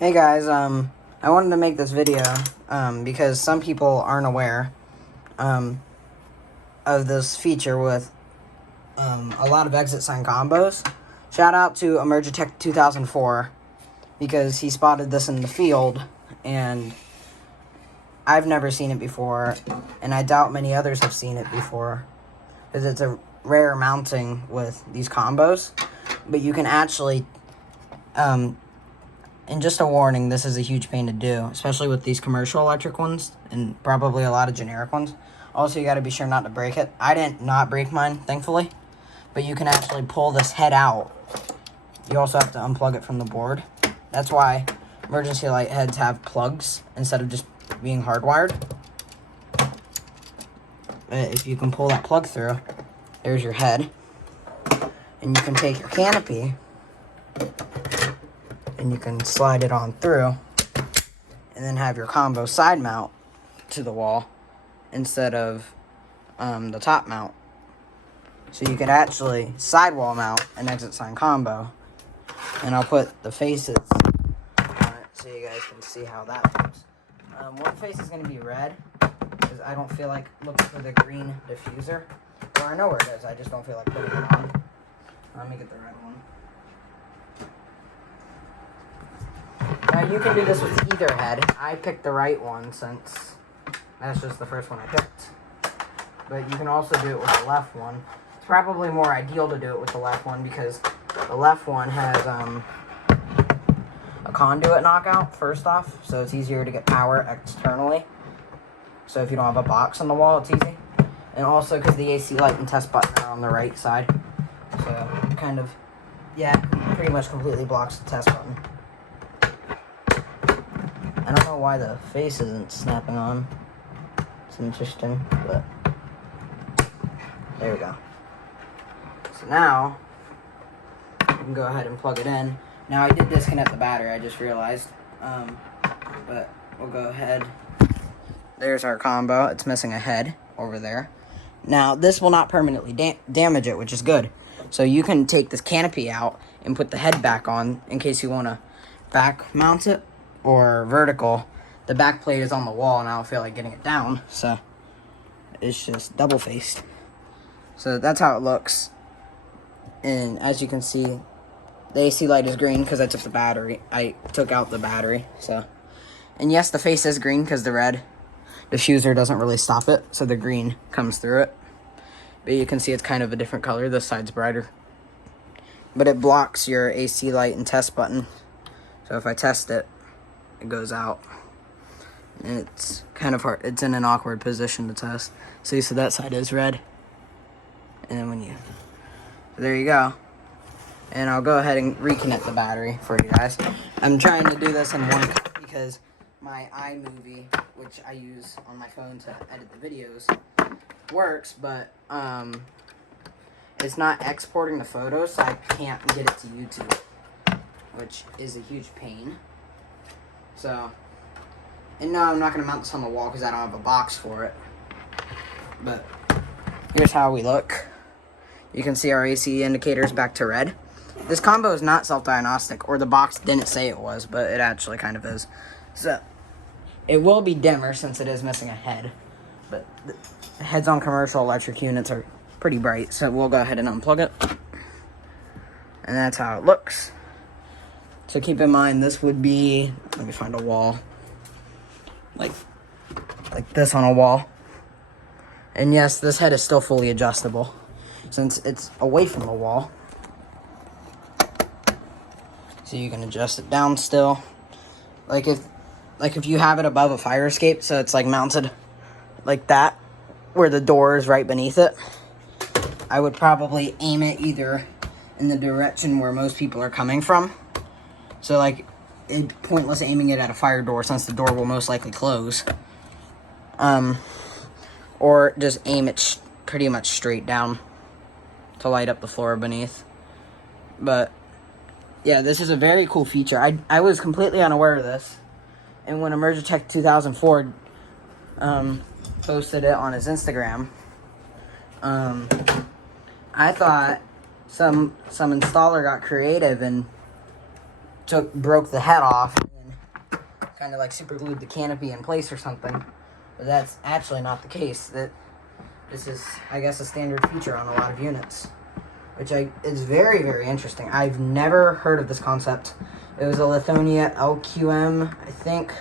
Hey guys, I wanted to make this video, because some people aren't aware, of this feature with, a lot of exit sign combos. Shout out to Emergitech 2004, because he spotted this in the field, and I've never seen it before, and I doubt many others have seen it before, because it's a rare mounting with these combos, but you can actually, and just a warning, this is a huge pain to do, especially with these commercial electric ones, and probably a lot of generic ones. Also, you gotta be sure not to break it. I didn't not break mine, thankfully, but you can actually pull this head out. You also have to unplug it from the board. That's why emergency light heads have plugs instead of just being hardwired. If you can pull that plug through, there's your head. And you can take your canopy and you can slide it on through and then have your combo side mount to the wall instead of the top mount. So you could actually sidewall mount an exit sign combo. And I'll put the faces on it so you guys can see how that works. One face is going to be red because I don't feel like looking for the green diffuser. Or I know where it is, I just don't feel like putting it on. Let me get the red one. Now you can do this with either head. I picked the right one since that's just the first one I picked. But you can also do it with the left one. It's probably more ideal to do it with the left one because the left one has a conduit knockout first off, so it's easier to get power externally. So if you don't have a box on the wall, it's easy. And also because the AC light and test button are on the right side. So kind of, yeah, pretty much completely blocks the test button. I don't know why the face isn't snapping on. It's interesting, but there we go. So now, you can go ahead and plug it in. Now I did disconnect the battery, I just realized. But we'll go ahead. There's our combo. It's missing a head over there. Now, this will not permanently damage it, which is good. So you can take this canopy out and put the head back on in case you want to back mount it. Or vertical. The back plate is on the wall and I don't feel like getting it down, so it's just double faced. So that's how it looks. And as you can see, the AC light is green because I took the battery. I took out the battery, so. And yes, the face is green because the red diffuser doesn't really stop it, so the green comes through it. But you can see it's kind of a different color. This side's brighter. But it blocks your AC light and test button. So if I test it, it goes out. And it's kind of hard. It's in an awkward position to test. See, so that side is red. And then when you... There you go. And I'll go ahead and reconnect the battery for you guys. I'm trying to do this in one cut because my iMovie, which I use on my phone to edit the videos, works, but it's not exporting the photos, so I can't get it to YouTube, which is a huge pain. So, and no, I'm not going to mount this on the wall because I don't have a box for it. But here's how we look. You can see our AC indicators back to red. This combo is not self-diagnostic, or the box didn't say it was, but it actually kind of is. So, it will be dimmer since it is missing a head. But the heads on commercial electric units are pretty bright, so we'll go ahead and unplug it. And that's how it looks. So keep in mind, this would be, let me find a wall, like this on a wall. And yes, this head is still fully adjustable since it's away from the wall. So you can adjust it down still. Like if you have it above a fire escape, so it's like mounted like that, where the door is right beneath it, I would probably aim it either in the direction where most people are coming from. So, like, it's pointless aiming it at a fire door since the door will most likely close. Or just aim it pretty much straight down to light up the floor beneath. But, yeah, this is a very cool feature. I was completely unaware of this. And when Emergitech 2004 posted it on his Instagram, I thought some installer got creative and broke the head off and kind of like super glued the canopy in place or something. But that's actually not the case. This is, I guess, a standard feature on a lot of units, which is very, very interesting. I've never heard of this concept. It was a Lithonia LQM, I think.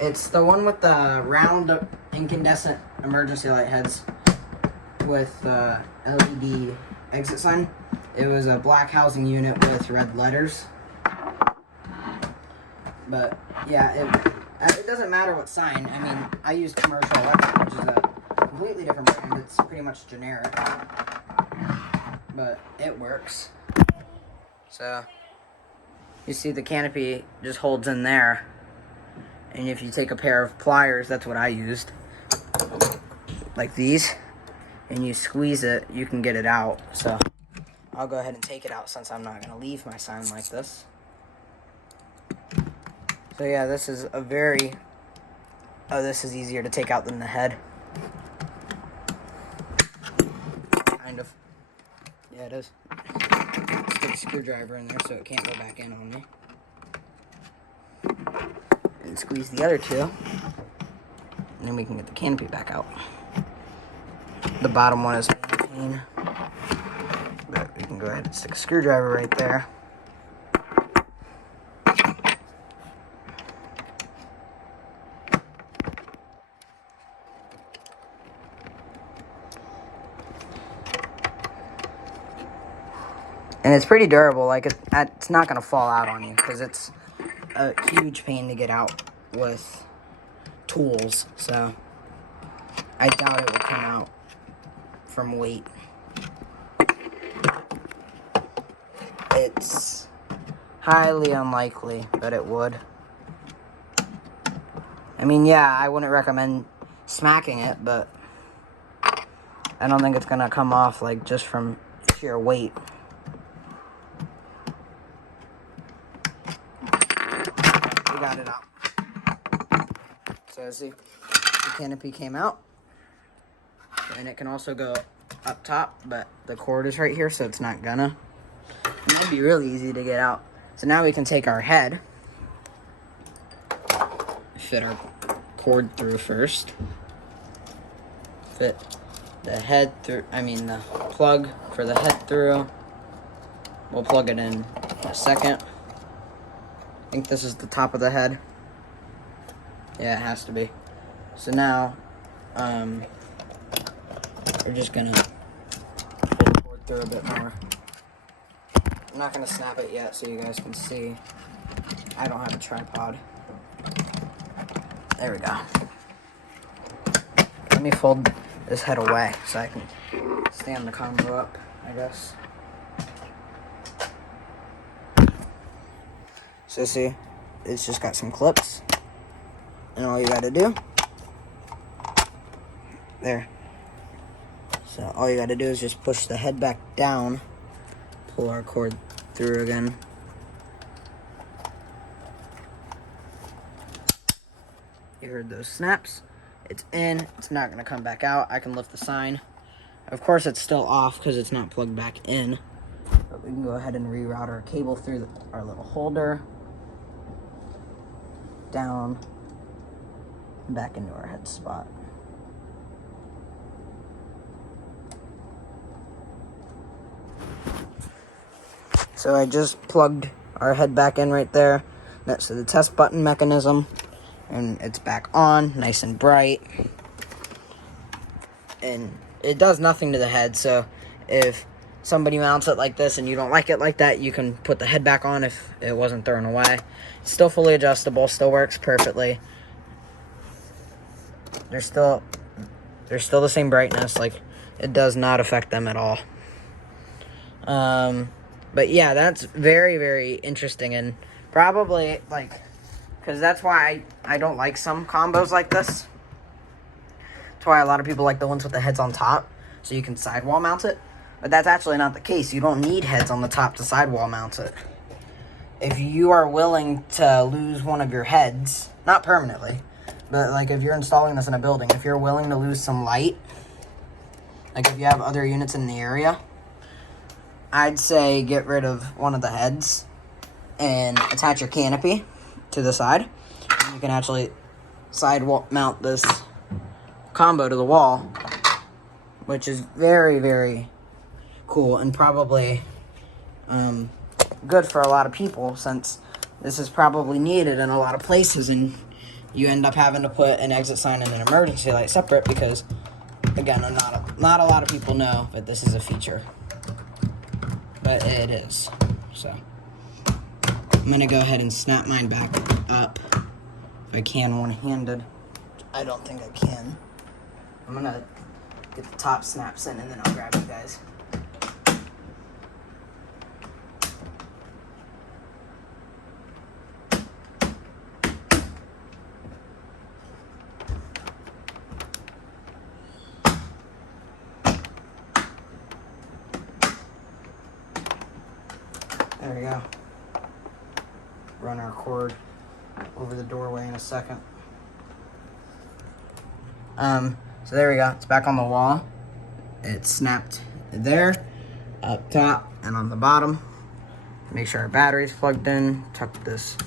It's the one with the round incandescent emergency light heads with LED exit sign. It was a black housing unit with red letters. But yeah, it doesn't matter what sign. I mean, I use Commercial Electric, which is a completely different brand. It's pretty much generic, but it works. So you see the canopy just holds in there, and if you take a pair of pliers, that's what I used, like these, and you squeeze it, you can get it out. So I'll go ahead and take it out since I'm not going to leave my sign like this. So yeah, this is a very, this is easier to take out than the head. Kind of. Yeah, it is. Stick a screwdriver in there so it can't go back in on me. And squeeze the other two. And then we can get the canopy back out. The bottom one is a pain. But we can go ahead and stick a screwdriver right there. And it's pretty durable, like it's not going to fall out on you, because it's a huge pain to get out with tools, so I doubt it will come out from weight. It's highly unlikely that it would. I mean, yeah, I wouldn't recommend smacking it, but I don't think it's going to come off, like, just from sheer weight. Got it out. So see, the canopy came out, and it can also go up top, but the cord is right here, so it's not gonna. And that'd be really easy to get out. So now we can take our head, fit our cord through first, fit the head through, the plug for the head through. We'll plug it in a second. I think this is the top of the head. Yeah, it has to be. So now, we're just gonna pull the cord through a bit more. I'm not gonna snap it yet so you guys can see. I don't have a tripod. There we go. Let me fold this head away so I can stand the combo up, I guess. So see, it's just got some clips, and all you gotta do, there. So all you gotta do is just push the head back down, pull our cord through again. You heard those snaps. It's in, it's not gonna come back out. I can lift the sign. Of course it's still off because it's not plugged back in, but we can go ahead and reroute our cable through our little holder. Down, back into our head spot. So I just plugged our head back in right there next to the test button mechanism, and it's back on, nice and bright. And it does nothing to the head, so if somebody mounts it like this and you don't like it like that, you can put the head back on if it wasn't thrown away. It's still fully adjustable, still works perfectly. They're still the same brightness, like it does not affect them at all. But yeah, that's very, very interesting, and probably like, because that's why I don't like some combos like this. That's why a lot of people like the ones with the heads on top, so you can sidewall mount it. But that's actually not the case. You don't need heads on the top to sidewall mount it. If you are willing to lose one of your heads, not permanently, but like if you're installing this in a building, if you're willing to lose some light, like if you have other units in the area, I'd say get rid of one of the heads and attach your canopy to the side. And you can actually mount this combo to the wall, which is very, very cool and probably good for a lot of people, since this is probably needed in a lot of places, and you end up having to put an exit sign and an emergency light separate because, again, not a lot of people know that this is a feature, but it is. So I'm going to go ahead and snap mine back up if I can one-handed. I don't think I can. I'm going to get the top snaps in and then I'll grab you guys. There we go. Run our cord over the doorway in a second. So there we go. It's back on the wall. It's snapped there, up top, and on the bottom. Make sure our battery's plugged in. Tuck this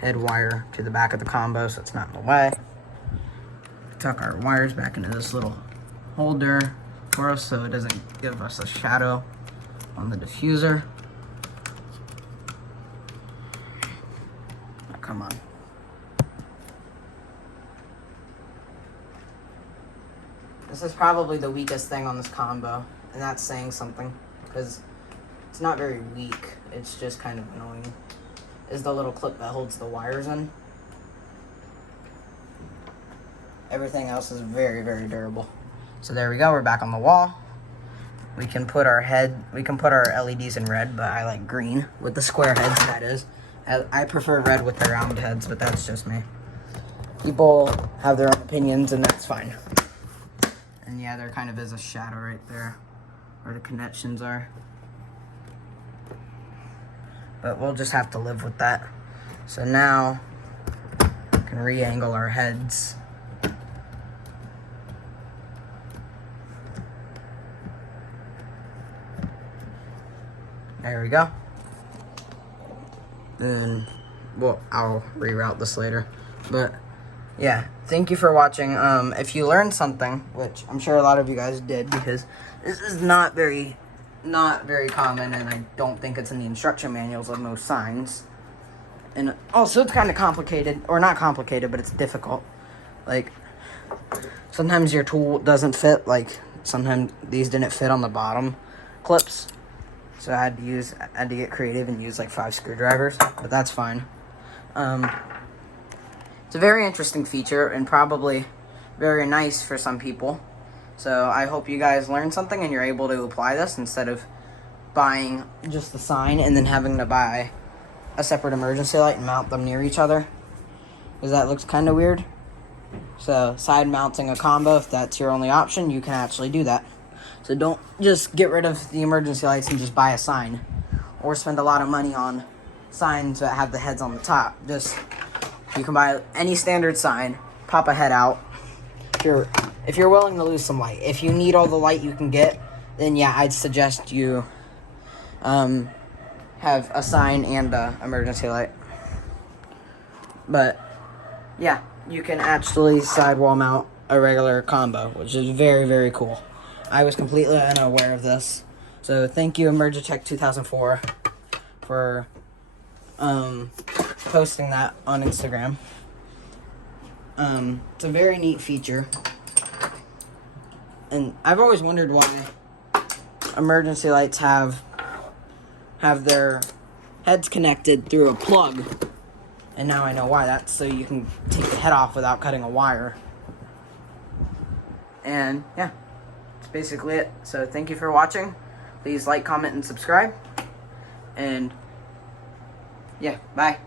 head wire to the back of the combo so it's not in the way. Tuck our wires back into this little holder for us so it doesn't give us a shadow on the diffuser. Oh, come on. This is probably the weakest thing on this combo, and that's saying something, because it's not very weak, it's just kind of annoying, is the little clip that holds the wires in. Everything else is very, very durable. So there we go, we're back on the wall. We can put our LEDs in red, but I like green with the square heads, that is. I prefer red with the round heads, but that's just me. People have their own opinions, and that's fine. And yeah, there kind of is a shadow right there where the connections are. But we'll just have to live with that. So now we can re-angle our heads. There we go. Then, well, I'll reroute this later. But yeah, thank you for watching. If you learned something, which I'm sure a lot of you guys did, because this is not very common, and I don't think it's in the instruction manuals of most signs. And also, it's kind of complicated, or not complicated, but it's difficult. Like, sometimes your tool doesn't fit, like, sometimes these didn't fit on the bottom clips. So I had to get creative and use like 5 screwdrivers, but that's fine. It's a very interesting feature and probably very nice for some people. So I hope you guys learned something and you're able to apply this instead of buying just the sign and then having to buy a separate emergency light and mount them near each other, because that looks kind of weird. So side mounting a combo, if that's your only option, you can actually do that. So don't just get rid of the emergency lights and just buy a sign, or spend a lot of money on signs that have the heads on the top. Just, you can buy any standard sign, pop a head out. If you're willing to lose some light, if you need all the light you can get, then yeah, I'd suggest you have a sign and a emergency light. But yeah, you can actually sidewall mount a regular combo, which is very, very cool. I was completely unaware of this. So thank you, Emergitech 2004, for posting that on Instagram. It's a very neat feature. And I've always wondered why emergency lights have their heads connected through a plug. And now I know why. That's so you can take the head off without cutting a wire. And yeah, that's basically it. So thank you for watching. Please like, comment, and subscribe. And yeah, bye.